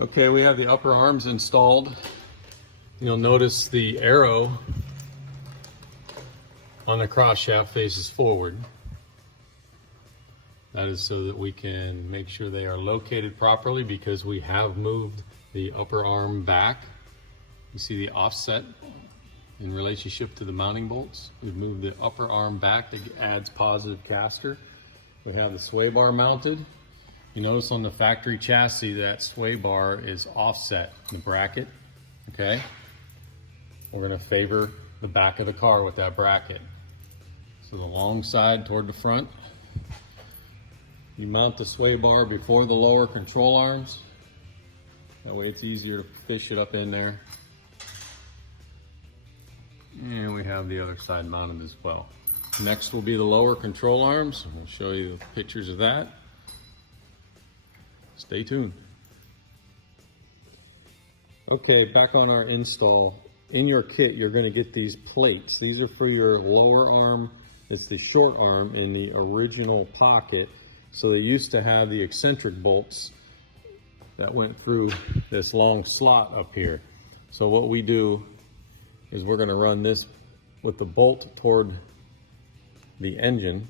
Okay, we have the upper arms installed. You'll notice the arrow on the cross shaft faces forward. That is so that we can make sure they are located properly, because we have moved the upper arm back. You see the offset in relationship to the mounting bolts. We've moved the upper arm back. That adds positive caster. We have the sway bar mounted. You notice on the factory chassis that sway bar is offset, the bracket, okay? We're gonna favor the back of the car with that bracket. So the long side toward the front. You mount the sway bar before the lower control arms. That way it's easier to fish it up in there. And we have the other side mounted as well. Next will be the lower control arms. I'm gonna show you pictures of that. Stay tuned. Okay, back on our install. In your kit, you're gonna get these plates. These are for your lower arm. It's the short arm in the original pocket. So they used to have the eccentric bolts that went through this long slot up here. So what we do is we're gonna run this with the bolt toward the engine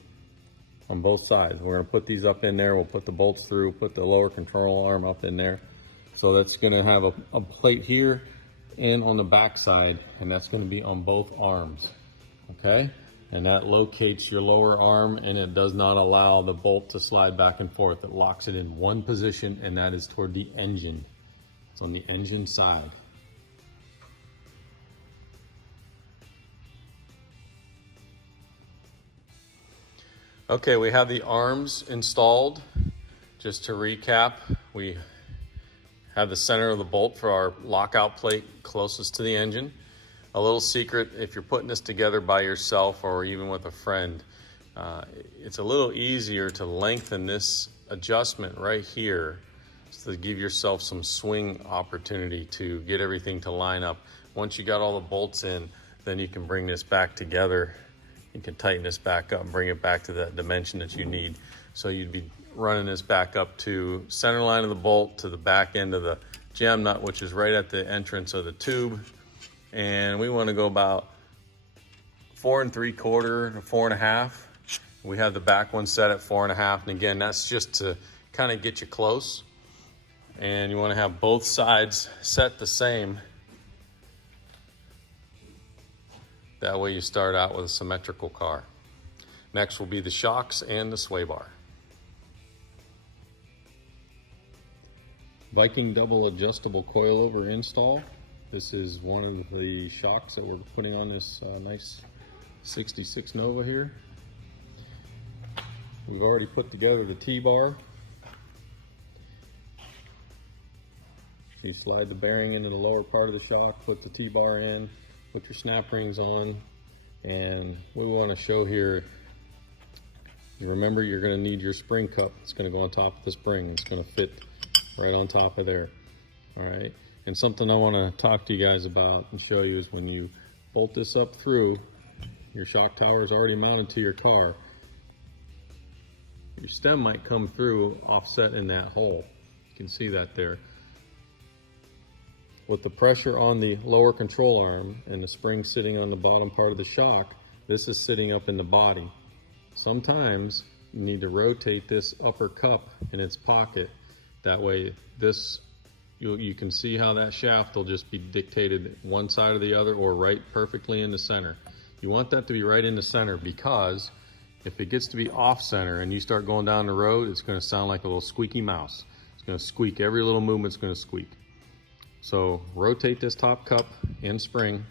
on both sides. We're gonna put these up in there. We'll put the bolts through, put the lower control arm up in there. So that's gonna have a plate here and on the back side, and that's gonna be on both arms, okay? And that locates your lower arm, and it does not allow the bolt to slide back and forth. It locks it in one position, and that is toward the engine. It's on the engine side. Okay, we have the arms installed. Just to recap, we have the center of the bolt for our lockout plate closest to the engine. A little secret, if you're putting this together by yourself or even with a friend, it's a little easier to lengthen this adjustment right here to give yourself some swing opportunity to get everything to line up. Once you got all the bolts in, then you can bring this back together. You can tighten this back up and bring it back to that dimension that you need. So you'd be running this back up to center line of the bolt to the back end of the jam nut, which is right at the entrance of the tube. And we want to go about 4 3/4 to 4 1/2. We have the back one set at 4 1/2. And again, that's just to kind of get you close. And you want to have both sides set the same. That way you start out with a symmetrical car. Next will be the shocks and the sway bar. Viking double adjustable coilover install. This is one of the shocks that we're putting on this nice 66 Nova here. We've already put together the T-bar. So you slide the bearing into the lower part of the shock, put the T-bar in, put your snap rings on, and we want to show here, you remember you're going to need your spring cup. It's going to go on top of the spring. It's going to fit right on top of there. All right. And something I want to talk to you guys about and show you is when you bolt this up through, your shock tower is already mounted to your car. Your stem might come through offset in that hole. You can see that there. With the pressure on the lower control arm and the spring sitting on the bottom part of the shock, this is sitting up in the body. Sometimes you need to rotate this upper cup in its pocket. That way this, you can see how that shaft will just be dictated one side or the other, or right perfectly in the center. You want that to be right in the center, because if it gets to be off center and you start going down the road, it's going to sound like a little squeaky mouse. It's going to squeak. Every little movement's going to squeak. So rotate this top cup and spring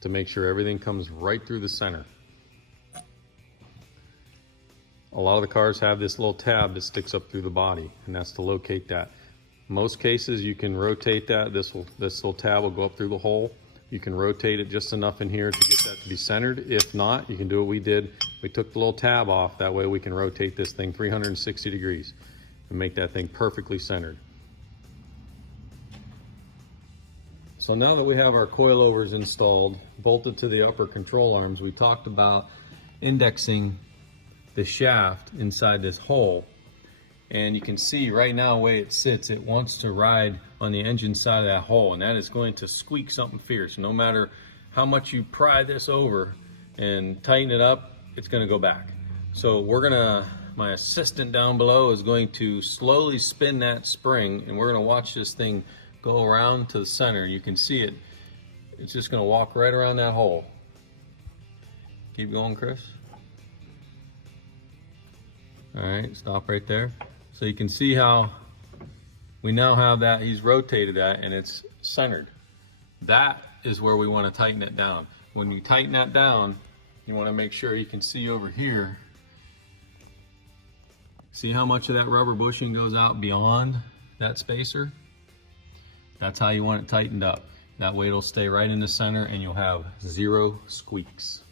to make sure everything comes right through the center. A lot of the cars have this little tab that sticks up through the body, and that's to locate that. Most cases you can rotate that. This little tab will go up through the hole. You can rotate it just enough in here to get that to be centered. If not, you can do what we did. We took the little tab off. That way we can rotate this thing 360 degrees and make that thing perfectly centered. So now that we have our coilovers installed, bolted to the upper control arms, we talked about indexing the shaft inside this hole. And you can see right now the way it sits, it wants to ride on the engine side of that hole, and that is going to squeak something fierce. No matter how much you pry this over and tighten it up, it's going to go back. So my assistant down below is going to slowly spin that spring, and we're going to watch this thing go around to the center. You can see it. It's just going to walk right around that hole. Keep going, Chris. All right, stop right there. So you can see how we now have that, he's rotated that and it's centered. That is where we want to tighten it down. When you tighten that down, you want to make sure you can see over here. See how much of that rubber bushing goes out beyond that spacer? That's how you want it tightened up. That way it'll stay right in the center and you'll have zero squeaks.